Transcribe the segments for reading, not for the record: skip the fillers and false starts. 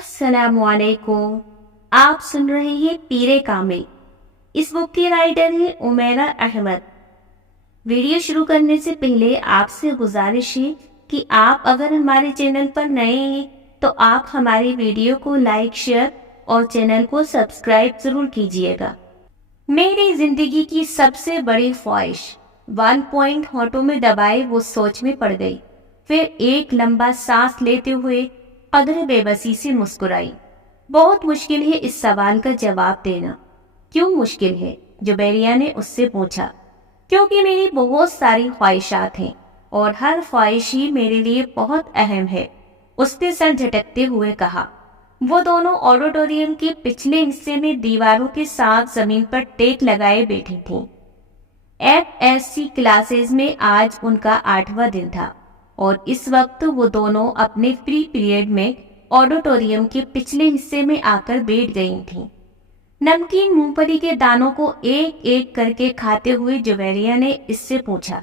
السلام علیکم۔ آپ سن رہے ہیں پیرے کامل۔ اس بک کی رائٹر ہے عمیرہ احمد۔ ویڈیو شروع کرنے سے پہلے آپ سے گزارش ہے کہ آپ اگر ہمارے چینل پر نئے ہیں تو آپ ہماری ویڈیو کو لائک، شیئر اور چینل کو سبسکرائب ضرور کیجیے گا۔ میری زندگی کی سب سے بڑی خواہش، 1 پوائنٹ ہونٹوں میں دبائے وہ سوچ میں پڑ گئی، پھر ایک لمبا سانس لیتے ہوئے قدر بے بسی سے مسکرائی۔ بہت مشکل ہے اس سوال کا جواب دینا۔ کیوں مشکل ہے؟ جبیریہ نے اس سے پوچھا۔ کیونکہ میری بہت ساری خواہشات ہیں اور ہر خواہش ہی میرے لیے بہت اہم ہے، اس نے سر جھٹکتے ہوئے کہا۔ وہ دونوں آڈیٹوریم کے پچھلے حصے میں دیواروں کے ساتھ زمین پر ٹیک لگائے بیٹھی تھیں۔ FSC کلاسز میں آج ان کا 8واں دن تھا اور اس وقت وہ دونوں اپنے فری پیریڈ میں آڈیٹوریم کے پچھلے حصے میں آ کر بیٹھ گئی تھیں۔ نمکین مونگ پھلی کے دانوں کو ایک ایک کر کے کھاتے ہوئے جویریہ نے اس سے پوچھا،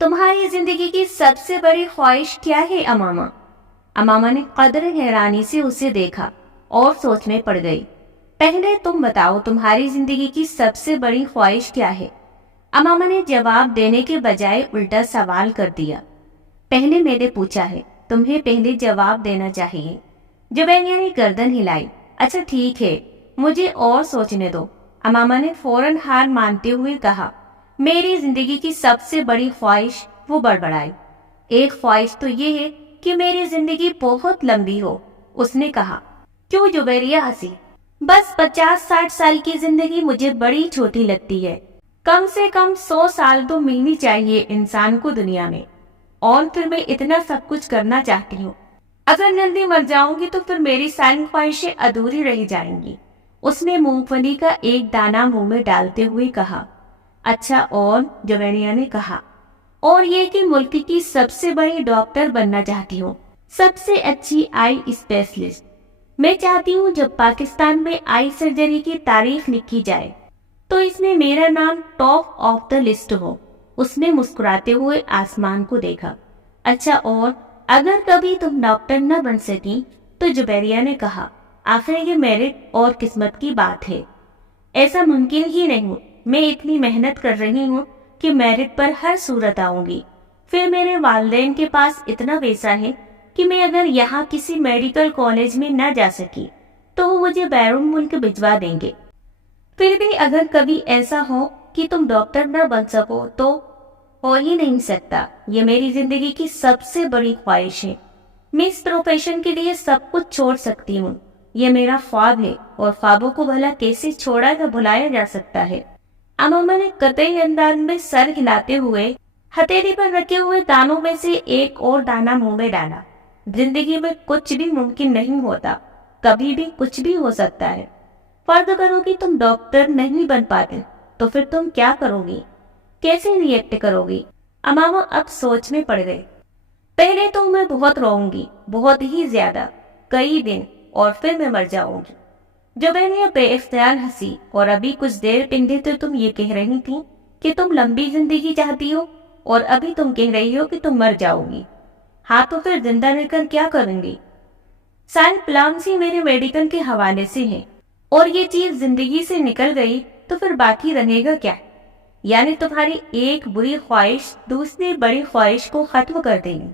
تمہاری زندگی کی سب سے بڑی خواہش کیا ہے امامہ؟ امامہ نے قدر حیرانی سے اسے دیکھا اور سوچ میں پڑ گئی۔ پہلے تم بتاؤ تمہاری زندگی کی سب سے بڑی خواہش کیا ہے؟ امامہ نے جواب دینے کے بجائے الٹا سوال کر دیا۔ پہلے میں نے پوچھا ہے، تمہیں پہلے جواب دینا چاہیے۔ جبیریہ نے گردن ہلائی۔ اچھا ٹھیک ہے، مجھے اور سوچنے دو، امامہ نے فوراً ہار مانتے ہوئے کہا۔ میری زندگی کی سب سے بڑی خواہش، وہ بڑبڑائی۔ ایک خواہش تو یہ ہے کہ میری زندگی بہت لمبی ہو، اس نے کہا۔ کیوں؟ جبیریہ ہنسی۔ بس 50-60 سال کی زندگی مجھے بڑی چھوٹی لگتی ہے۔ کم سے کم 100 سال تو ملنی چاہیے انسان کو دنیا میں، اور پھر میں اتنا سب کچھ کرنا چاہتی ہوں۔ اگر جلدی مر جاؤں گی تو پھر میری ساری خواہشیں ادھوری رہ جائیں گی، اس نے مونگ پھلی کا ایک دانہ منہ میں ڈالتے ہوئے کہا۔ اچھا اور؟ جویریہ نے کہا۔ اور یہ کہ ملک کی سب سے بڑی ڈاکٹر بننا چاہتی ہوں، سب سے اچھی آئی اسپیشلسٹ۔ میں چاہتی ہوں جب پاکستان میں آئی سرجری کی تاریخ لکھی جائے تو اس میں میرا نام ٹاپ آف دا لسٹ ہو، اس نے مسکراتے ہوئے آسمان کو دیکھا۔ اچھا اور؟ اگر کبھی تم ڈاکٹر نہ بن سکی تو جبیریہ نے کہا، آخر یہ میرٹ اور قسمت کی بات ہے۔ ایسا ممکن ہی نہیں، میں اتنی محنت کر رہی ہوں کہ میرٹ پر ہر صورت آؤں گی۔ پھر میرے والدین کے پاس اتنا پیسہ ہے کہ میں اگر یہاں کسی میڈیکل کالج میں نہ جا سکی تو وہ مجھے بیرون ملک بھجوا دیں گے۔ پھر بھی اگر کبھی ایسا ہو کہ تم ڈاکٹر نہ بن سکو تو ہو ہی نہیں سکتا، یہ میری زندگی کی سب سے بڑی خواہش ہے۔ میں اس پروفیشن کے لیے سب کچھ چھوڑ سکتی ہوں، یہ میرا خواب ہے اور خوابوں کو بھلا کیسے چھوڑا یا بھلایا جا سکتا ہے؟ امامہ نے قطعی انداز میں سر ہلاتے ہوئے ہتھیلی پر رکھے ہوئے دانوں میں سے ایک اور دانہ منہ میں ڈالا۔ زندگی میں کچھ بھی ممکن نہیں ہوتا، کبھی بھی کچھ بھی ہو سکتا ہے۔ فرض کرو کہ تم ڈاکٹر نہیں بن پاتے تو پھر تم کیا کرو گی؟ کیسے ری ایکٹ کرو گی؟ امامہ اب سوچ میں پڑ گئے۔ پہلے تو میں بہت روؤں گی، بہت ہی زیادہ، کئی دن، اور پھر میں مر جاؤں گی۔ جبیریہ بے اختیار ہنسی۔ اور ابھی کچھ دیر پہلے تو تم یہ کہہ رہی تھی کہ تم لمبی زندگی چاہتی ہو، اور ابھی تم کہہ رہی ہو کہ تم مر جاؤ گی۔ ہاں تو پھر زندہ رہ کر کیا کروں گی؟ سارے پلانس ہی میرے میڈیکل کے حوالے سے ہیں، اور یہ چیز زندگی سے نکل گئی تو پھر باقی رہے گا کیا؟ یعنی تمہاری ایک بری خواہش دوسری بڑی خواہش کو ختم کر دے گی،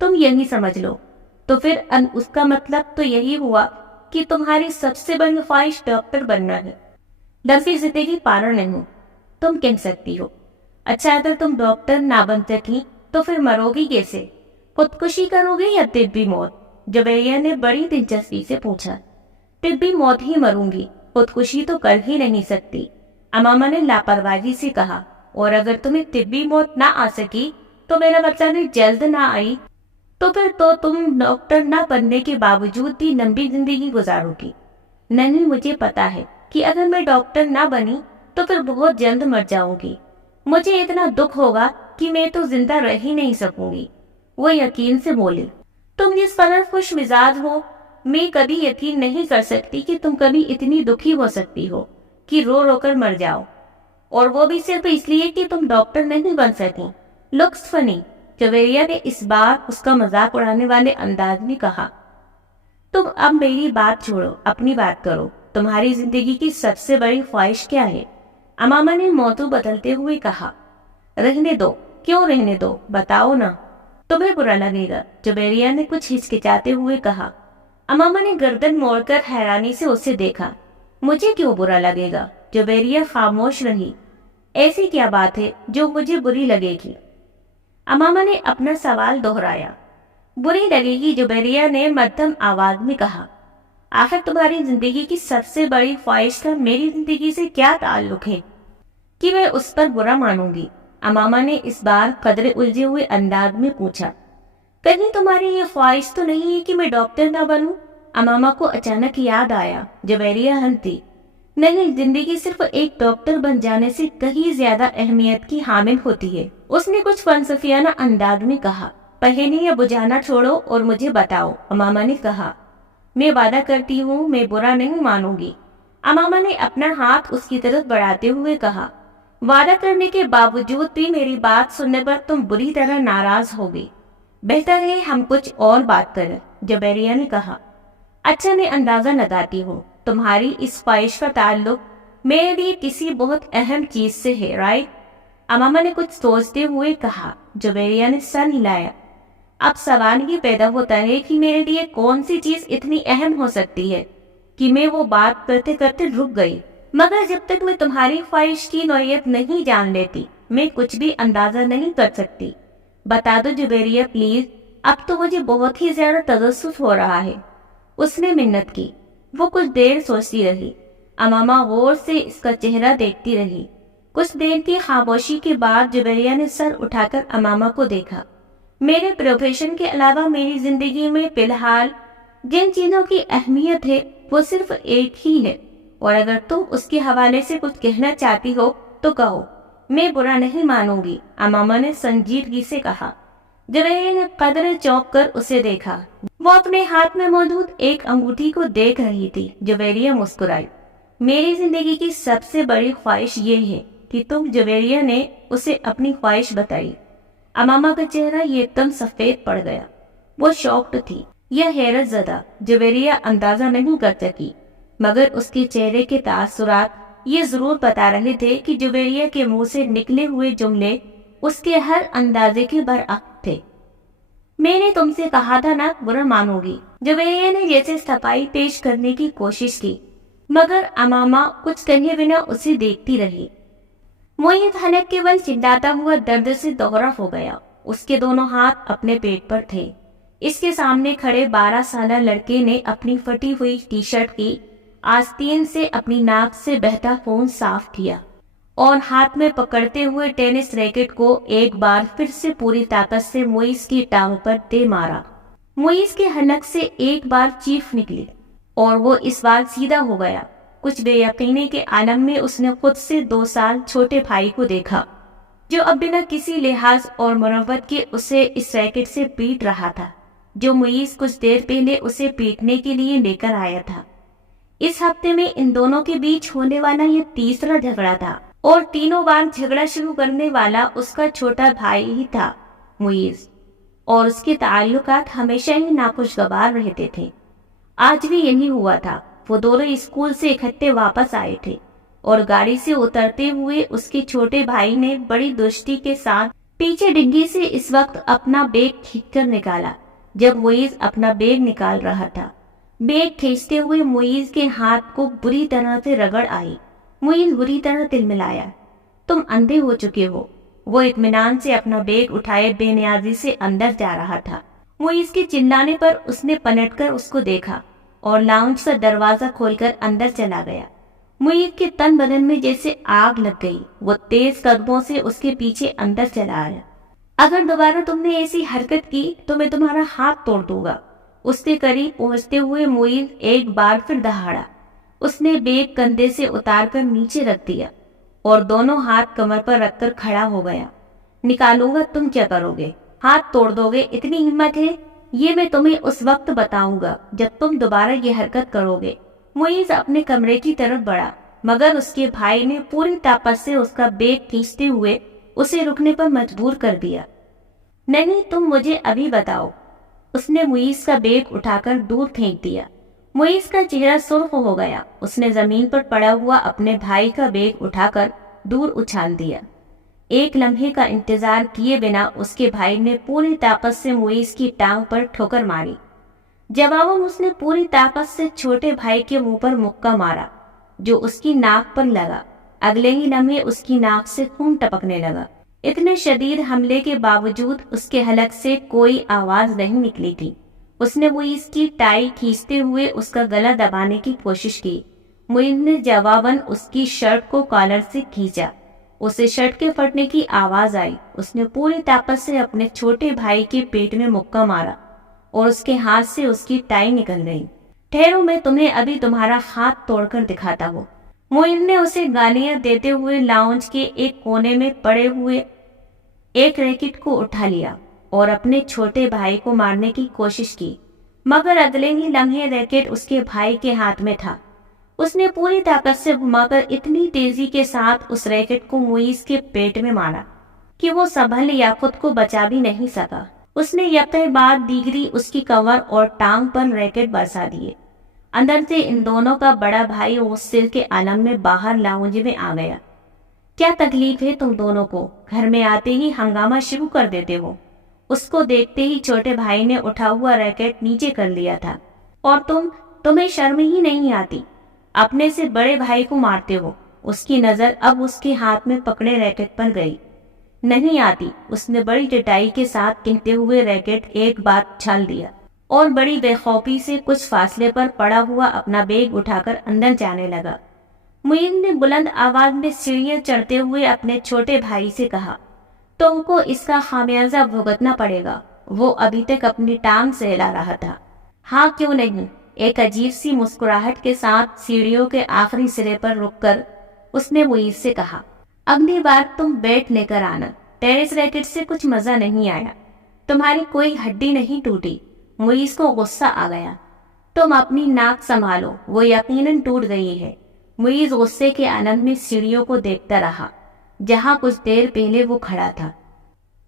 تم یہی سمجھ لو۔ تو پھر اس کا مطلب تو یہی ہوا کہ تمہاری سب سے بڑی خواہش ڈاکٹر بننا ہے، لمبی زندگی پانا نہیں، تم کہہ سکتی ہو۔ اچھا اگر تم ڈاکٹر نہ بن سکی تو پھر مرو گی کیسے؟ خودکشی کرو گے یا طبی موت؟ جبیریہ نے بڑی دلچسپی سے پوچھا۔ طبی موت ہی مروں گی، خودکشی تو کر ہی نہیں سکتی، امامہ نے لاپرواہی سے کہا۔ اور اگر تمہیں طبی موت نہ آ سکی تو میرا مطلب ہے جلد نہ آئی تو پھر تو تم ڈاکٹر نہ بننے کے باوجود بھی لمبی زندگی گزارو گی۔ نہیں، مجھے پتا ہے کہ اگر میں ڈاکٹر نہ بنی تو پھر بہت جلد مر جاؤں گی، مجھے اتنا دکھ ہوگا کہ میں تو زندہ رہ ہی نہیں سکوں گی، وہ یقین سے بولی۔ تم جس قدر خوش مزاج ہو، میں کبھی یقین نہیں کر سکتی کہ تم کبھی اتنی دکھی ہو سکتی ہو کہ رو رو کر مر جاؤ، اور وہ بھی صرف اس لیے کہ تم ڈاکٹر نہیں بن سکیں۔ لکس فنی، جویریہ نے اس بار اس کا مذاق اڑانے والے انداز میں کہا۔ تم اب میری بات چھوڑو، اپنی بات کرو. تمہاری زندگی کی سب سے بڑی خواہش کیا ہے؟ امامہ نے موضوع بدلتے ہوئے کہا. رہنے دو. کیوں رہنے دو؟ بتاؤ نا. تمہیں برا لگے گا، جبیریہ نے کچھ ہچکچاتے ہوئے کہا. امامہ نے گردن موڑ کر حیرانی سے اسے دیکھا. مجھے کیوں برا لگے گا؟ جبیریہ خاموش رہی. ایسی کیا بات ہے جو مجھے بری لگے گی؟ امامہ نے اپنا سوال دہرایا. بری لگے گی، جبیریہ نے مدھم آواز میں کہا. آخر تمہاری زندگی کی سب سے بڑی خواہش کا میری زندگی سے کیا تعلق ہے کہ میں اس پر برا مانوں گی؟ امامہ نے اس بار قدرے الجھے ہوئے انداز میں پوچھا. کہیں تمہاری یہ خواہش تو نہیں ہے کہ میں ڈاکٹر نہ بنوں؟ امامہ کو اچانک یاد آیا. جبیریہ ہنسی. نہیں، زندگی صرف ایک ڈاکٹر بن جانے سے کہیں زیادہ اہمیت کی حامل ہوتی ہے. اس نے کچھ فلسفیانہ انداز میں کہا. پہلے بجھانا چھوڑو اور مجھے بتاؤ، امامہ نے کہا. میں وعدہ کرتی ہوں میں برا نہیں مانوں گی. امامہ نے اپنا ہاتھ اس کی طرف بڑھاتے ہوئے کہا. وعدہ کرنے کے باوجود بھی میری بات سننے پر تم بری طرح ناراض ہوگی. بہتر ہے ہم کچھ اور بات کریں، جبیریہ نے کہا. اچھا، میں اندازہ لگاتی ہوں تمہاری اس خواہش کا تعلق میرے لیے کسی بہت اہم چیز سے ہے، رائٹ؟ امامہ نے کچھ سوچتے ہوئے کہا. جبیریہ نے سر ہلایا. اب سوال یہ پیدا ہوتا ہے کہ میرے لیے کون سی چیز اتنی اہم ہو سکتی ہے کہ میں وہ بات کرتے کرتے رک گئی. مگر جب تک میں تمہاری خواہش کی نوعیت نہیں جان لیتی میں کچھ بھی اندازہ نہیں کر سکتی. بتا دو جبیریہ پلیز، اب تو مجھے بہت ہی زیادہ تجسس ہو رہا ہے. اس نے منت کی. وہ کچھ دیر سوچتی رہی. امامہ غور سے اس کا چہرہ دیکھتی رہی. کچھ دیر کی خاموشی کے بعد جبیریہ نے سر اٹھا کر امامہ کو دیکھا. میرے پروفیشن کے علاوہ میری زندگی میں فی الحال جن چیزوں کی اہمیت ہے وہ صرف ایک ہی ہے، اور اگر تم اس کے حوالے سے کچھ کہنا چاہتی ہو تو کہو. میں برا نہیں مانوں گی، امامہ نے سنجیدگی سے کہا. جبیریہ نے قدرے چونک کر اسے دیکھا. وہ اپنے ہاتھ میں موجود ایک انگوٹھی کو دیکھ رہی تھی. جبیریہ مسکرائی. میری زندگی کی سب سے بڑی خواہش یہ ہے کہ تم، جبیریہ نے اسے اپنی خواہش بتائی. امامہ کا چہرہ یہ دم سفید پڑ گیا. وہ شاکڈ تھی یا حیرت زدہ، جبیریہ اندازہ نہیں کر سکی، مگر اس کے چہرے کے تاثرات یہ ضرور بتا رہے تھے کہ جبیریہ کے منہ سے نکلے ہوئے جملے اس کے ہر اندازے کے برعکس تھے. میں نے تم سے کہا تھا نا برا مانو گی. جبیریہ نے جیسے صفائی پیش کرنے کی کوشش کی، مگر امامہ کچھ کہے بنا اسے دیکھتی رہی. معید حلق کے بل چلاتا ہوا درد سے دوہرا ہو گیا. اس کے دونوں ہاتھ اپنے پیٹ پر تھے. اس کے سامنے کھڑے 12 سالہ لڑکے نے اپنی پھٹی ہوئی ٹی شرٹ کی آستین سے اپنی ناک سے بہتا خون صاف کیا اور ہاتھ میں پکڑتے ہوئے ٹینس ریکٹ کو ایک بار پھر سے پوری طاقت سے معیز کی ٹانگ پر دے مارا. معیز کے حلق سے ایک بار چیخ نکلی اور وہ اس بار سیدھا ہو گیا. کچھ بے یقینی کے عالم میں اس نے خود سے 2 سال چھوٹے بھائی کو دیکھا جو اب بنا کسی لحاظ اور مروت کے اسے اس ریکٹ سے پیٹ رہا تھا جو معیز کچھ دیر پہلے اسے پیٹنے کے لیے لے کر آیا تھا. اس ہفتے میں ان دونوں کے بیچ ہونے والا یہ تیسرا جھگڑا تھا اور تینوں بار جھگڑا شروع کرنے والا اس کا چھوٹا بھائی ہی تھا معیز، اور اس کے تعلقات ہمیشہ ہی ناخوشگوار رہتے تھے. آج بھی یہی ہوا تھا. وہ دونوں اسکول سے اکٹھے واپس آئے تھے اور گاڑی سے اترتے ہوئے اس کے چھوٹے بھائی نے بڑی درستی کے ساتھ پیچھے ڈگی سے اس وقت اپنا بیگ کھینچ کر نکالا جب معیز اپنا بیگ نکال رہا تھا. بیگ کھینچتے ہوئے معیز کے ہاتھ کو بری طرح سے رگڑ آئی. معیز بری طرح تلملایا. تم اندھے ہو چکے ہو. وہ اطمینان سے اپنا بیگ اٹھائے بے نیازی سے اندر جا رہا تھا. معیز کے چلانے پر اس نے پلٹ کر اس کو دیکھا اور لاؤنج کا دروازہ کھول کر اندر چلا گیا. معیز کے تن بدن میں جیسے آگ لگ گئی. وہ تیز قدموں سے اس کے پیچھے اندر چلا آیا. اگر دوبارہ تم نے ایسی حرکت کی تو میں تمہارا ہاتھ توڑ دوں گا. اس کے قریب پہنچتے ہوئے معیز ایک بار پھر دہاڑا. اس نے بیگ کندھے سے اتار کر نیچے رکھ دیا اور دونوں ہاتھ کمر پر رکھ کر کھڑا ہو گیا. نکالوں گا، تم کیا کرو گے؟ ہاتھ توڑ دو گے؟ اتنی ہمت ہے؟ یہ میں تمہیں اس وقت بتاؤں گا جب تم دوبارہ یہ حرکت کرو گے. معیز اپنے کمرے کی طرف بڑھا مگر اس کے بھائی نے پوری طاقت سے اس کا بیگ کھینچتے ہوئے اسے رکنے پر مجبور کر دیا. نہیں، تم مجھے ابھی بتاؤ. اس نے معیز کا بیگ اٹھا کر دور پھینک دیا۔ معیز کا چہرہ سرخ ہو گیا۔ اس نے زمین پر پڑا ہوا اپنے بھائی کا بیگ اٹھا کر دور اچھال دیا۔ ایک لمحے کا انتظار کیے بنا اس کے بھائی نے پوری طاقت سے معیز کی ٹانگ پر ٹھوکر ماری۔ جواباً اس نے پوری طاقت سے چھوٹے بھائی کے منہ پر مکہ مارا جو اس کی ناک پر لگا۔ اگلے ہی لمحے اس کی ناک سے خون ٹپکنے لگا۔ اتنے شدید حملے کے باوجود اس کے حلق سے کوئی آواز نہیں نکلی تھی۔ اس نے معیز کی ٹائی کھینچتے ہوئے اس کا گلا دبانے کی کوشش کی۔ معیز نے جواباً اس کی شرٹ کو کالر سے کھینچا۔ اسے شرٹ کے پھٹنے کی آواز آئی۔ اس نے پوری طاقت سے اپنے چھوٹے بھائی کے پیٹ میں مکہ مارا اور اس کے ہاتھ سے اس کی ٹائی نکل گئی۔ ٹھہرو، میں تمہیں ابھی تمہارا ہاتھ توڑ کر دکھاتا ہوں۔ معیز نے اسے گالیاں دیتے ہوئے لاؤنج کے ایک کونے میں پڑے ہوئے ایک ریکٹ کو اٹھا لیا اور اپنے چھوٹے بھائی کو مارنے کی کوشش کی، مگر اگلے ہی لمحے ریکٹ اس کے بھائی کے ہاتھ میں تھا۔ اس نے پوری طاقت سے گھما کر اتنی تیزی کے ساتھ اس ریکٹ کو معیز کے پیٹ میں مارا کہ وہ سنبھل یا خود کو بچا بھی نہیں سکا۔ اس نے یکے بعد دیگری اس کی کمر اور ٹانگ پر ریکٹ برسا دیے۔ اندر سے ان دونوں کا بڑا بھائی غصے کے عالم میں باہر لاؤنج میں آ گیا۔ کیا تکلیف ہے تم دونوں کو؟ گھر میں آتے ہی ہنگامہ شروع کر دیتے ہو۔ اس کو دیکھتے ہی چھوٹے بھائی نے اٹھا ہوا ریکٹ نیچے کر لیا تھا۔ اور تمہیں شرم ہی نہیں آتی؟ اپنے سے بڑے بھائی کو مارتے ہو۔ اس کی نظر اب اس کے ہاتھ میں پکڑے ریکٹ پر گئی۔ نہیں آتی، اس نے بڑی ڈٹائی کے ساتھ کہتے ہوئے ریکٹ ایک بار چھال دیا اور بڑی بے خوفی سے کچھ فاصلے پر پڑا ہوا اپنا بیگ اٹھا کر اندر جانے لگا۔ معین نے بلند آواز میں سیڑھیاں چڑھتے ہوئے اپنے چھوٹے بھائی سے کہا، تم کو اس کا خمیازہ بھگتنا پڑے گا۔ وہ ابھی تک اپنی ٹانگ سہلا رہا تھا۔ ہاں کیوں نہیں؟ ایک عجیب سی مسکراہٹ کے ساتھ سیڑھیوں کے آخری سرے پر رک کر اس نے معیز سے کہا، اگلی بار تم بیٹ لے کر آنا۔ ٹینس ریکٹ سے کچھ مزہ نہیں آیا، تمہاری کوئی ہڈی نہیں ٹوٹی۔ معیز کو غصہ آ گیا۔ تم اپنی ناک سنبھالو، وہ یقیناً ٹوٹ گئی ہے۔ معیز غصے کے آنند میں سیڑھیوں کو دیکھتا رہا جہاں کچھ دیر پہلے وہ کھڑا تھا۔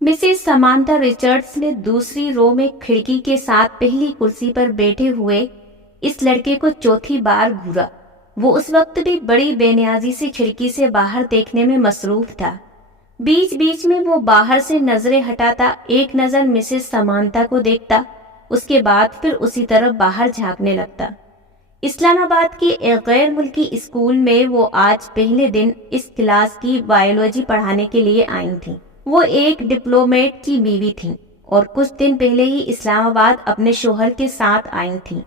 مسز سمانتھا رچرڈز نے دوسری رو میں کھڑکی کے ساتھ پہلی کرسی پر بیٹھے ہوئے اس لڑکے کو چوتھی بار گھورا۔ وہ اس وقت بھی بڑی بے نیازی سے کھڑکی سے باہر دیکھنے میں مصروف تھا۔ بیچ بیچ میں وہ باہر سے نظریں ہٹاتا، ایک نظر مسز سمانتھا کو دیکھتا، اس کے بعد پھر اسی طرف باہر جھانکنے لگتا۔ اسلام آباد کے ایک غیر ملکی اسکول میں وہ آج پہلے دن اس کلاس کی بائیولوجی پڑھانے کے لیے آئی تھیں۔ وہ ایک ڈپلومیٹ کی بیوی تھیں اور کچھ دن پہلے ہی اسلام آباد اپنے شوہر کے ساتھ آئی تھیں۔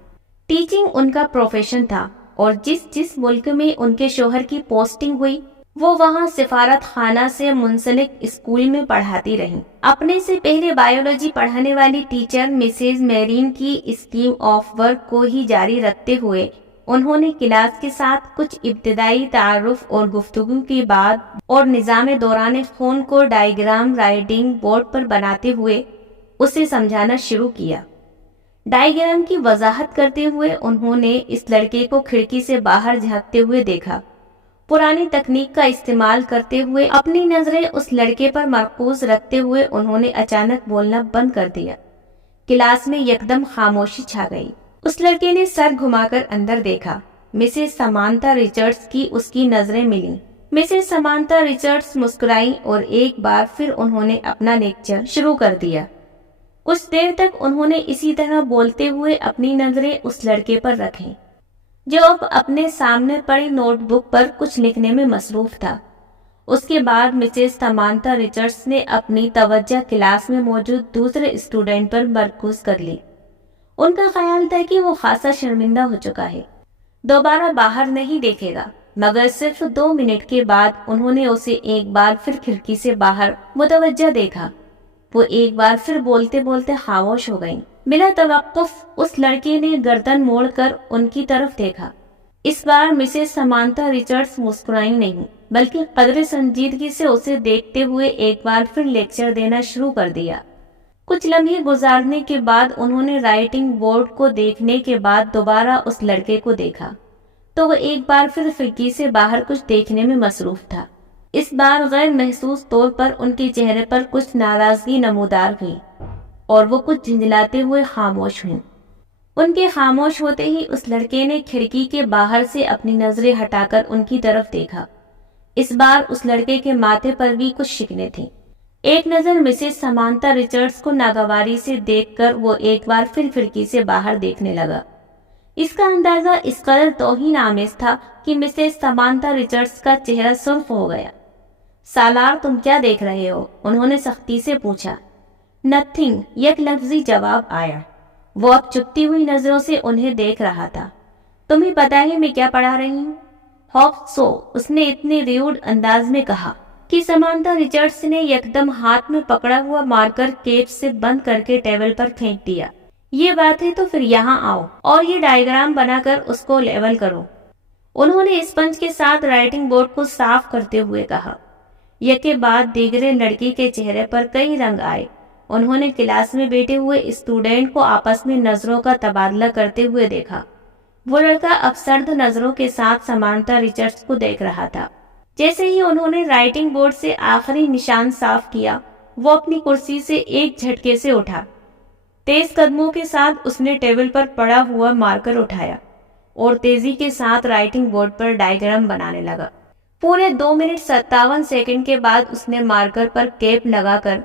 ٹیچنگ ان کا پروفیشن تھا اور جس ملک میں ان کے شوہر کی پوسٹنگ ہوئی وہ وہاں سفارت خانہ سے منسلک اسکول میں پڑھاتی رہیں۔ اپنے سے پہلے بائیولوجی پڑھانے والی ٹیچر مسز میرین کی اسکیم آف ورک کو ہی جاری رکھتے ہوئے انہوں نے کلاس کے ساتھ کچھ ابتدائی تعارف اور گفتگو کے بعد اور نظام دوران خون کو ڈائیگرام رائٹنگ بورڈ پر بناتے ہوئے اسے سمجھانا شروع کیا۔ ڈائیگرام کی وضاحت کرتے ہوئے انہوں نے اس لڑکے کو کھڑکی سے باہر جھانکتے ہوئے دیکھا۔ پرانی تکنیک کا استعمال کرتے ہوئے اپنی نظریں اس لڑکے پر مرکوز رکھتے ہوئے انہوں نے اچانک بولنا بند کر دیا۔ کلاس میں یکدم خاموشی چھا گئی۔ اس لڑکے نے سر گھما کر اندر دیکھا۔ مسز سمانتھا رچرڈز کی اس کی نظریں ملیں۔ مسز سمانتھا رچرڈز مسکرائیں اور ایک بار پھر انہوں نے اپنا لیکچر شروع کر دیا۔ کچھ دیر تک انہوں نے اسی طرح بولتے ہوئے اپنی نظریں اس لڑکے پر رکھیں جو اب اپنے سامنے پڑی نوٹ بک پر کچھ لکھنے میں مصروف تھا۔ اس کے بعد مسز سمانتھا رچرڈز نے اپنی توجہ کلاس میں موجود دوسرے اسٹوڈنٹ پر مرکوز کر لی۔ ان کا خیال تھا کہ وہ خاصا شرمندہ ہو چکا ہے، دوبارہ باہر نہیں دیکھے گا، مگر صرف 2 منٹ کے بعد انہوں نے اسے ایک بار پھر کھڑکی سے باہر متوجہ دیکھا۔ وہ ایک بار پھر بولتے بولتے خاموش ہو گئیں۔ بلا توقف اس لڑکے نے گردن موڑ کر ان کی طرف دیکھا۔ اس بار مسز سمانتھا رچرڈز مسکرائیں نہیں بلکہ قدر سنجیدگی سے اسے دیکھتے ہوئے ایک بار پھر لیکچر دینا شروع کر دیا۔ کچھ لمحے گزارنے کے بعد انہوں نے رائٹنگ بورڈ کو دیکھنے کے بعد دوبارہ اس لڑکے کو دیکھا تو وہ ایک بار پھر کھڑکی سے باہر کچھ دیکھنے میں مصروف تھا۔ اس بار غیر محسوس طور پر ان کے چہرے پر کچھ ناراضگی نمودار ہوئی۔ اور وہ کچھ جھنجھلاتے ہوئے خاموش ہوئیں۔ ان کے خاموش ہوتے ہی اس لڑکے نے کھڑکی کے باہر سے اپنی نظریں ہٹا کر ان کی طرف دیکھا۔ اس بار اس لڑکے کے ماتھے پر بھی کچھ شکنیں تھیں۔ ایک نظر مسز سمانتھا رچرڈز کو ناگواری سے دیکھ کر وہ ایک بار پھر کھڑکی سے باہر دیکھنے لگا۔ اس کا اندازہ اس قدر توہین آمیز تھا کہ مسز سمانتھا رچرڈز کا چہرہ سرخ ہو گیا۔ سالار، تم کیا دیکھ رہے ہو؟ انہوں نے سختی سے پوچھا۔ نتھنگ، یک لفظی جواب آیا۔ وہ اب چپتی ہوئی نظروں سے انہیں دیکھ رہا تھا۔ تمہیں پتا ہے میں کیا پڑھا رہی ہوں؟ ہوپ سو، اس نے اتنے ریوڈ انداز میں کہا کہ سمانتھا رچرڈز نے یکدم ہاتھ میں پکڑا ہوا مارکر کیپ سے بند کر کے ٹیبل پر پھینک دیا۔ یہ بات ہے تو پھر یہاں آؤ اور یہ ڈائیگرام بنا کر اس کو لیول کرو۔ انہوں نے اسپنج کے ساتھ رائٹنگ بورڈ کو صاف کرتے ہوئے کہا۔ یکے بعد دیگرے لڑکی کے چہرے پر کئی رنگ آئے۔ انہوں نے کلاس میں بیٹھے ہوئے اسٹوڈنٹ کو آپس میں نظروں کا تبادلہ کرتے ہوئے دیکھا۔ وہ لڑکا اب سرد نظروں کے ساتھ سمانتھا رچرڈز کو دیکھ رہا تھا۔ جیسے ہی انہوں نے رائٹنگ بورڈ سے آخری نشان صاف کیا، وہ اپنی کرسی سے ایک جھٹکے سے اٹھا۔ تیز قدموں کے ساتھ اس نے ٹیبل پر پڑا ہوا مارکر اٹھایا اور تیزی کے ساتھ رائٹنگ بورڈ پر ڈائیگرام بنانے لگا۔ پورے 2 منٹ 57 سیکنڈ کے بعد اس نے مارکر پر کیپ لگا کر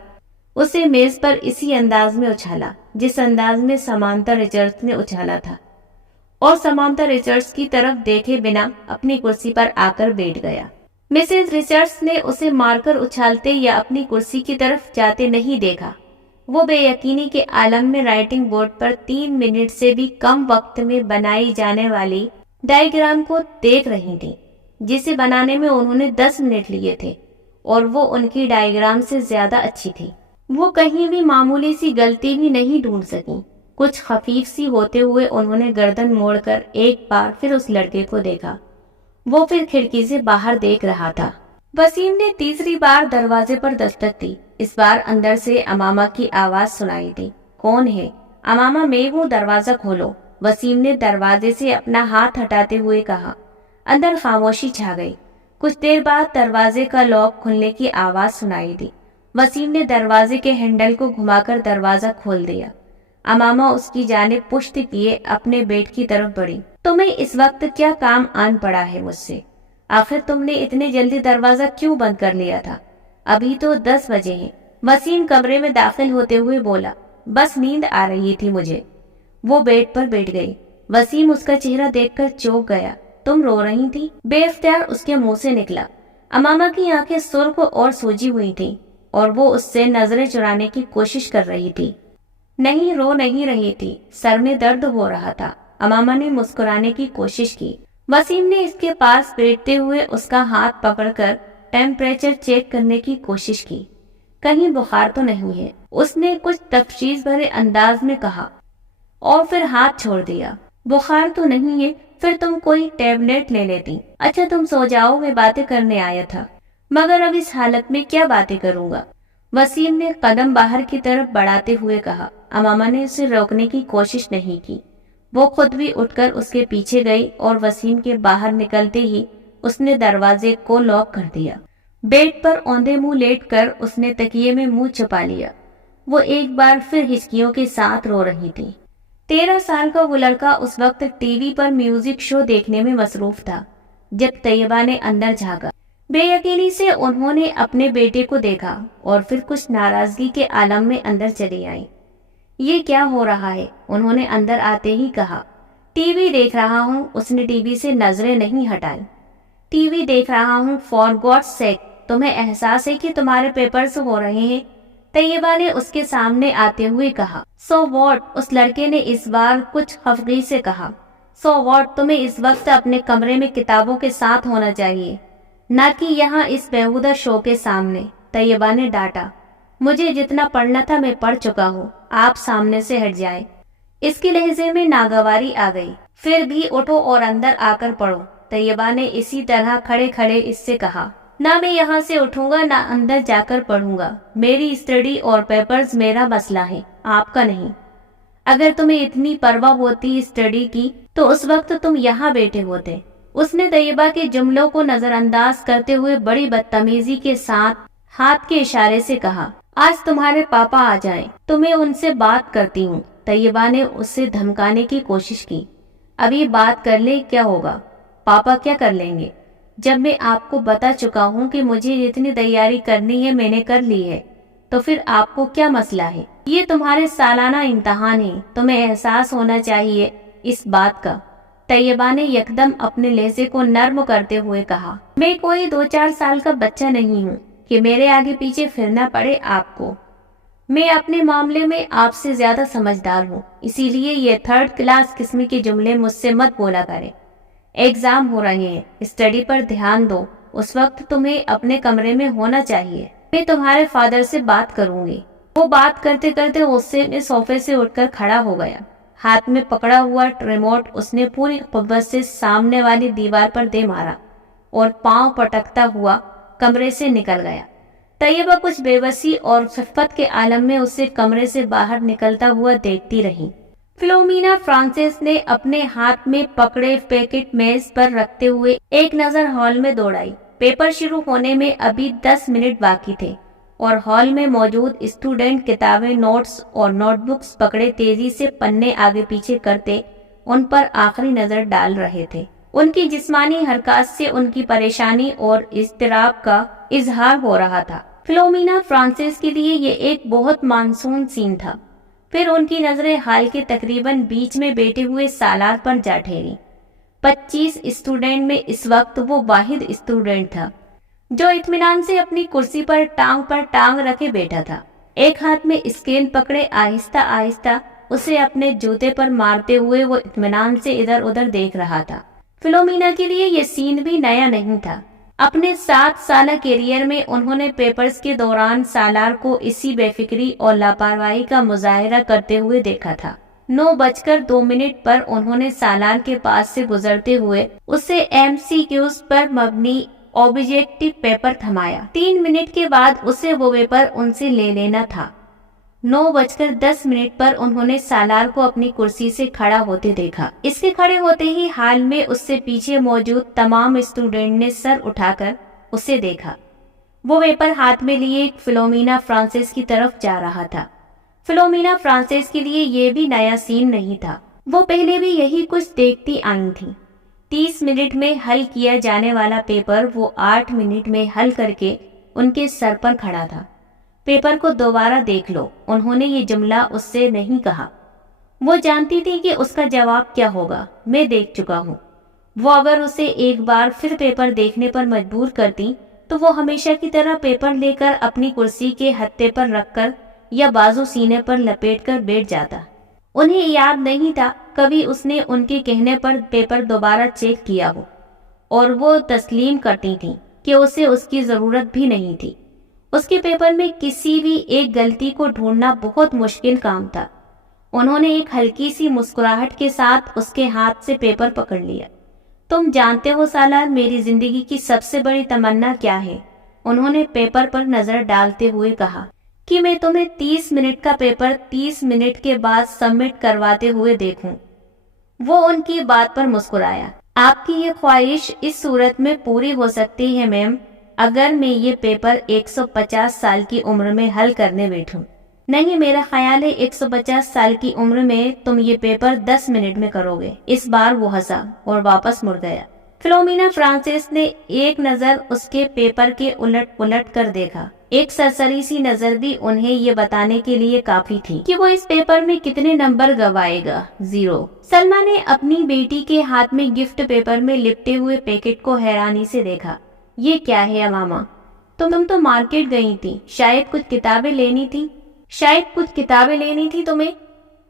اسے میز پر اسی انداز میں اچھالا جس انداز میں سمانتھا رچرڈز نے اچھالا تھا، اور سمانتھا رچرڈز کی طرف دیکھے بنا اپنی کرسی پر آ کر بیٹھ گیا۔ مسز رچرڈز نے اسے مارکر اچھالتے یا اپنی کرسی کی طرف جاتے نہیں دیکھا۔ وہ بے یقینی کے عالم میں رائٹنگ بورڈ پر 3 منٹ سے بھی کم وقت میں بنائی جانے والی ڈائیگرام کو دیکھ رہی تھی، جسے بنانے میں انہوں نے 10 منٹ لیے تھے، اور وہ ان کی ڈائیگرام سے زیادہ اچھی تھی۔ وہ کہیں بھی معمولی سی غلطی بھی نہیں ڈھونڈ سکی۔ کچھ خفیف سی ہوتے ہوئے انہوں نے گردن موڑ کر ایک بار پھر اس لڑکے کو دیکھا۔ وہ پھر کھڑکی سے باہر دیکھ رہا تھا۔ وسیم نے تیسری بار دروازے پر دستک دی۔ اس بار اندر سے امامہ کی آواز سنائی دی۔ کون ہے؟ امامہ، میں ہوں، دروازہ کھولو، وسیم نے دروازے سے اپنا ہاتھ ہٹاتے ہوئے کہا۔ اندر خاموشی چھا گئی۔ کچھ دیر بعد دروازے کا لاک کھلنے کی آواز سنائی دی۔ وسیم نے دروازے کے ہینڈل کو گھما کر دروازہ کھول دیا۔ امامہ اس کی جانب پشت کیے اپنے بیٹ کی طرف بڑھی۔ تمہیں اس وقت کیا کام آن پڑا ہے مجھ سے؟ آخر تم نے اتنے جلدی دروازہ کیوں بند کر لیا تھا؟ ابھی تو 10 بجے ہیں۔ وسیم کمرے میں داخل ہوتے ہوئے بولا۔ بس نیند آ رہی تھی مجھے۔ وہ بیڈ پر بیٹھ گئی۔ وسیم اس کا چہرہ دیکھ کر چونک گیا۔ تم رو رہی تھی؟ بے اختیار اس کے منہ سے نکلا۔ امامہ کی آنکھیں سرخ اور سوجی ہوئی تھیں اور وہ اس سے نظریں چرانے کی کوشش کر رہی تھی۔ نہیں، رو نہیں رہی تھی، سر میں درد ہو رہا تھا۔ امامہ نے مسکرانے کی کوشش کی۔ وسیم نے اس کے پاس بیٹھتے ہوئے اس کا ہاتھ پکڑ کر ٹیمپریچر چیک کرنے کی کوشش کی۔ کہیں بخار تو نہیں ہے؟ اس نے کچھ تفتیش بھرے انداز میں کہا اور پھر ہاتھ چھوڑ دیا۔ بخار تو نہیں ہے؟ پھر تم کوئی ٹیبلٹ لے لیتی۔ اچھا تم سو جاؤ، میں باتیں کرنے آیا تھا۔ مگر اب اس حالت میں کیا باتیں کروں گا؟ وسیم نے قدم باہر کی طرف بڑھاتے ہوئے کہا۔ امامہ نے اسے روکنے کی کوشش نہیں کی۔ وہ خود بھی اٹھ کر اس کے پیچھے گئی اور وسیم کے باہر نکلتے ہی اس نے دروازے کو لاک کر دیا۔ بیڈ پر اوندے منہ لیٹ کر اس نے تکیے میں منہ چھپا لیا۔ وہ ایک بار پھر ہچکیوں کے ساتھ رو رہی تھی۔ 13 سال کا وہ لڑکا اس وقت ٹی وی پر میوزک شو دیکھنے میں مصروف تھا جب طیبہ نے اندر جھانکا۔ بے یقینی سے انہوں نے اپنے بیٹے کو دیکھا اور پھر کچھ ناراضگی کے عالم میں اندر چلی آئی۔ یہ کیا ہو رہا ہے؟ انہوں نے اندر آتے ہی کہا۔ ٹی وی دیکھ رہا ہوں، اس نے ٹی وی سے نظریں نہیں ہٹائی۔ ٹی وی دیکھ رہا ہوں، فار گاڈ سیک، تمہیں احساس ہے کہ تمہارے پیپرز ہو رہے ہیں؟ طیبہ نے اس کے سامنے آتے ہوئے کہا۔ So what? اس لڑکے نے اس بار کچھ خفگی سے کہا۔ So what? تمہیں اس وقت اپنے کمرے میں کتابوں کے ساتھ ہونا چاہیے، نہ کہ یہاں اس بیہودہ شو کے سامنے، طیبہ نے ڈانٹا۔ مجھے جتنا پڑھنا تھا میں پڑھ چکا ہوں، آپ سامنے سے ہٹ جائیں۔ اس کے لہجے میں ناگواری آ گئی۔ پھر بھی اٹھو اور اندر آ کر پڑھو، طیبہ نے اسی طرح کھڑے کھڑے اس سے کہا۔ نہ میں یہاں سے اٹھوں گا نہ اندر جا کر پڑھوں گا۔ میری اسٹڈی اور پیپرز میرا مسئلہ ہے، آپ کا نہیں۔ اگر تمہیں اتنی پرواہ ہوتی اسٹڈی کی تو اس وقت تم یہاں بیٹھے ہوتے۔ اس نے طیبہ کے جملوں کو نظر انداز کرتے ہوئے بڑی بدتمیزی کے ساتھ ہاتھ کے اشارے سے کہا۔ آج تمہارے پاپا آ جائیں تو میں ان سے بات کرتی ہوں۔ طیبہ نے اسے دھمکانے کی کوشش کی۔ ابھی بات کر لے کیا ہوگا؟ پاپا کیا کر لیں گے؟ جب میں آپ کو بتا چکا ہوں کہ مجھے جتنی تیاری کرنی ہے میں نے کر لی ہے، تو پھر آپ کو کیا مسئلہ ہے؟ یہ تمہارے سالانہ امتحان ہے، تمہیں احساس ہونا چاہیے اس بات کا۔ طیبہ نے یکدم اپنے لہجے کو نرم کرتے ہوئے کہا، میں کوئی 2-4 سال کا بچہ نہیں ہوں کہ میرے آگے پیچھے پھرنا پڑے آپ کو۔ میں اپنے معاملے میں آپ سے زیادہ سمجھدار ہوں، اسی لیے یہ 3rd کلاس قسم کے جملے مجھ سے مت بولا کریں۔ ایگزام ہو رہے ہیں، اسٹڈی پر دھیان دو، اس وقت تمہیں اپنے کمرے میں ہونا چاہیے۔ میں تمہارے فادر سے بات کروں گی۔ وہ بات کرتے کرتے غصے میں صوفے سے اٹھ کر کھڑا ہو گیا۔ ہاتھ میں پکڑا ہوا ریموٹ اس نے پوری قوت سے سامنے والی دیوار پر دے مارا اور پاؤں پٹکتا ہوا کمرے سے نکل گیا۔ طیبہ کچھ بے بسی اور خفت کے عالم میں اسے کمرے سے باہر نکلتا ہوا دیکھتی رہی۔ فلومینا فرانسس نے اپنے ہاتھ میں پکڑے پیکٹ میز پر رکھتے ہوئے ایک نظر ہال میں دوڑائی۔ پیپر شروع ہونے میں ابھی 10 منٹ باقی تھے اور ہال میں موجود اسٹوڈنٹ کتابیں، نوٹس اور نوٹ بکس پکڑے تیزی سے پنے آگے پیچھے کرتے ان پر آخری نظر ڈال رہے تھے۔ ان کی جسمانی حرکات سے ان کی پریشانی اور اضطراب کا اظہار ہو رہا تھا۔ فلومینا فرانسس کے لیے یہ ایک بہت معصوم سین تھا۔ پھر ان کی نظریں ہال کے تقریباً بیچ میں بیٹھے ہوئے سالار پر جا ٹھہری۔ 25 اسٹوڈنٹ میں اس وقت وہ واحد اسٹوڈنٹ تھا جو اطمینان سے اپنی کرسی پر ٹانگ رکھے بیٹھا تھا۔ ایک ہاتھ میں اسکیل پکڑے آہستہ آہستہ اسے اپنے جوتے پر مارتے ہوئے وہ اطمینان سے ادھر ادھر دیکھ رہا تھا۔ فلومینا کے لیے یہ سین بھی نیا نہیں تھا۔ اپنے 7 سالہ کیریئر میں انہوں نے پیپرز کے دوران سالار کو اسی بے فکری اور لاپرواہی کا مظاہرہ کرتے ہوئے دیکھا تھا۔ 9:02 پر انہوں نے سالار کے پاس سے گزرتے ہوئے اسے MCQs پر مبنی آبجیکٹو پیپر تھمایا۔ 3 منٹ کے بعد اسے وہ پیپر ان سے لے لینا تھا۔ 9:10 پر انہوں نے سالار کو اپنی کرسی سے کھڑا ہوتے دیکھا۔ اس کے کھڑے ہوتے ہی ہال میں اس سے پیچھے موجود تمام اسٹوڈنٹ نے سر اٹھا کر اسے دیکھا۔ وہ پیپر ہاتھ میں لیے فلومینا فرانسس کی طرف جا رہا تھا۔ فلومینا فرانسس کے لیے یہ بھی نیا سین نہیں تھا۔ وہ پہلے بھی یہی کچھ دیکھتی آئی تھی۔ 30 منٹ میں حل کیا جانے والا پیپر وہ 8 منٹ میں حل کر کے ان کے سر پر کھڑا تھا۔ پیپر کو دوبارہ دیکھ لو، انہوں نے یہ جملہ اس سے نہیں کہا۔ وہ جانتی تھی کہ اس کا جواب کیا ہوگا۔ میں دیکھ چکا ہوں۔ وہ اگر اسے ایک بار پھر پیپر دیکھنے پر مجبور کرتی تو وہ ہمیشہ کی طرح پیپر لے کر اپنی کرسی کے ہتھے پر رکھ کر یا بازو سینے پر لپیٹ کر بیٹھ جاتا۔ انہیں یاد نہیں تھا کبھی اس نے ان کے کہنے پر پیپر دوبارہ چیک کیا ہو، اور وہ تسلیم کرتی تھی کہ اسے اس کی ضرورت بھی نہیں تھی۔ اس کے پیپر میں کسی بھی ایک غلطی کو ڈھونڈنا بہت مشکل کام تھا۔ انہوں نے ایک ہلکی سی مسکراہٹ کے ساتھ اس کے ہاتھ سے پیپر پکڑ لیا۔ تم جانتے ہو سالار، میری زندگی کی سب سے بڑی تمنا کیا ہے؟ انہوں نے پیپر پر نظر ڈالتے ہوئے کہا کہ میں تمہیں 30 منٹ کا پیپر 30 منٹ کے بعد سبمٹ کرواتے ہوئے دیکھوں۔ وہ ان کی بات پر مسکرایا۔ آپ کی یہ خواہش اس صورت میں پوری ہو سکتی ہے میم، اگر میں یہ پیپر 150 سال کی عمر میں حل کرنے بیٹھوں۔ نہیں، میرا خیال ہے 150 سال کی عمر میں تم یہ پیپر 10 منٹ میں کرو گے۔ اس بار وہ ہنسا اور واپس مڑ گیا۔ فلومینا فرانسس نے ایک نظر اس کے پیپر کے الٹ پلٹ کر دیکھا۔ ایک سرسری سی نظر بھی انہیں یہ بتانے کے لیے کافی تھی کہ وہ اس پیپر میں کتنے نمبر گوائے گا۔ 0۔ سلمہ نے اپنی بیٹی کے ہاتھ میں گفٹ پیپر میں لپٹے ہوئے پیکٹ کو حیرانی سے دیکھا۔ یہ کیا ہے ماما؟ تم تو مارکیٹ گئی تھی، شاید کچھ کتابیں لینی تھی تمہیں؟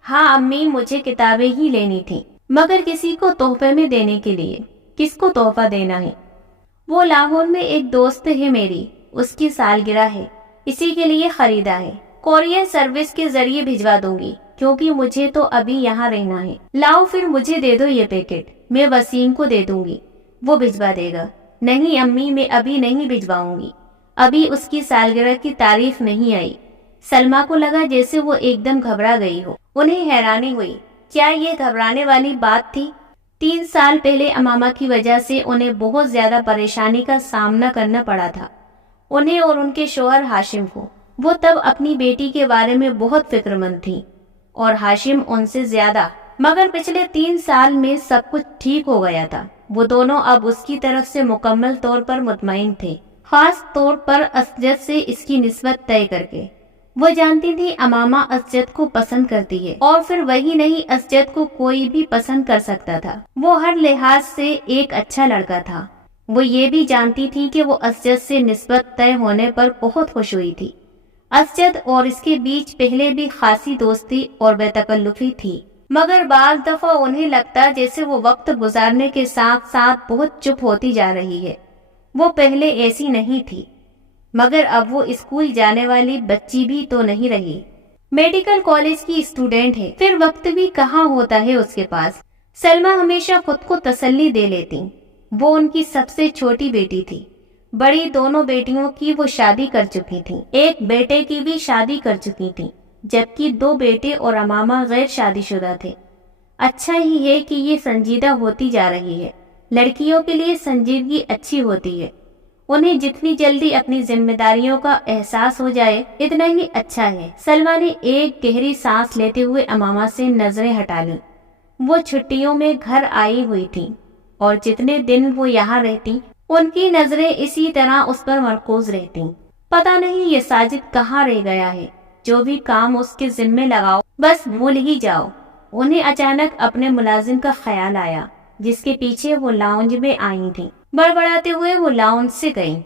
ہاں امی، مجھے کتابیں ہی لینی تھی، مگر کسی کو تحفے میں دینے کے لیے۔ کس کو تحفہ دینا ہے؟ وہ لاہور میں ایک دوست ہے میری، اس کی سالگرہ ہے، اسی کے لیے خریدا ہے۔ کوریئر سروس کے ذریعے بھجوا دوں گی کیونکہ مجھے تو ابھی یہاں رہنا ہے۔ لاؤ پھر مجھے دے دو یہ پیکٹ، میں وسیم کو دے دوں گی، وہ بھجوا دے گا۔ نہیں امی، میں ابھی نہیں بھجواؤں گی، ابھی اس کی سالگرہ کی تاریخ نہیں آئی۔ سلمہ کو لگا جیسے وہ ایک دم گھبرا گئی ہو۔ انہیں حیرانی ہوئی، کیا یہ گھبرانے والی بات تھی؟ 3 سال پہلے امامہ کی وجہ سے انہیں بہت زیادہ پریشانی کا سامنا کرنا پڑا تھا، انہیں اور ان کے شوہر ہاشم کو۔ وہ تب اپنی بیٹی کے بارے میں بہت فکر مند تھی اور ہاشم ان سے زیادہ، مگر پچھلے 3 سال میں سب کچھ ٹھیک ہو گیا تھا۔ وہ دونوں اب اس کی طرف سے مکمل طور پر مطمئن تھے، خاص طور پر اسجد سے اس کی نسبت طے کر کے۔ وہ جانتی تھی امامہ اسجد کو پسند کرتی ہے، اور پھر وہی نہیں، اسجد کو کوئی بھی پسند کر سکتا تھا۔ وہ ہر لحاظ سے ایک اچھا لڑکا تھا۔ وہ یہ بھی جانتی تھی کہ وہ اسجد سے نسبت طے ہونے پر بہت خوش ہوئی تھی۔ اسجد اور اس کے بیچ پہلے بھی خاصی دوستی اور بے تکلفی تھی، مگر بعض دفعہ انہیں لگتا جیسے وہ وقت گزارنے کے ساتھ ساتھ بہت چپ ہوتی جا رہی ہے۔ وہ پہلے ایسی نہیں تھی، مگر اب وہ اسکول جانے والی بچی بھی تو نہیں رہی۔ میڈیکل کالج کی اسٹوڈنٹ ہے، پھر وقت بھی کہاں ہوتا ہے اس کے پاس۔ سلمہ ہمیشہ خود کو تسلی دے لیتی۔ وہ ان کی سب سے چھوٹی بیٹی تھی۔ بڑی دونوں بیٹیوں کی وہ شادی کر چکی تھی، ایک بیٹے کی بھی شادی کر چکی تھی، جبکہ 2 بیٹے اور امامہ غیر شادی شدہ تھے۔ اچھا ہی ہے کہ یہ سنجیدہ ہوتی جا رہی ہے۔ لڑکیوں کے لیے سنجیدگی اچھی ہوتی ہے۔ انہیں جتنی جلدی اپنی ذمہ داریوں کا احساس ہو جائے اتنا ہی اچھا ہے۔ سلمہ نے ایک گہری سانس لیتے ہوئے امامہ سے نظریں ہٹا لیں۔ وہ چھٹیوں میں گھر آئی ہوئی تھی اور جتنے دن وہ یہاں رہتی ان کی نظریں اسی طرح اس پر مرکوز رہتی۔ پتہ نہیں یہ ساجد کہاں رہ گیا ہے، جو بھی کام اس کے ذمے لگاؤ بس بھول ہی جاؤ۔ انہیں اچانک اپنے ملازم کا خیال آیا جس کے پیچھے وہ لاؤنج میں آئی تھیں۔ بڑبڑاتے ہوئے وہ لاؤنج سے گئیں۔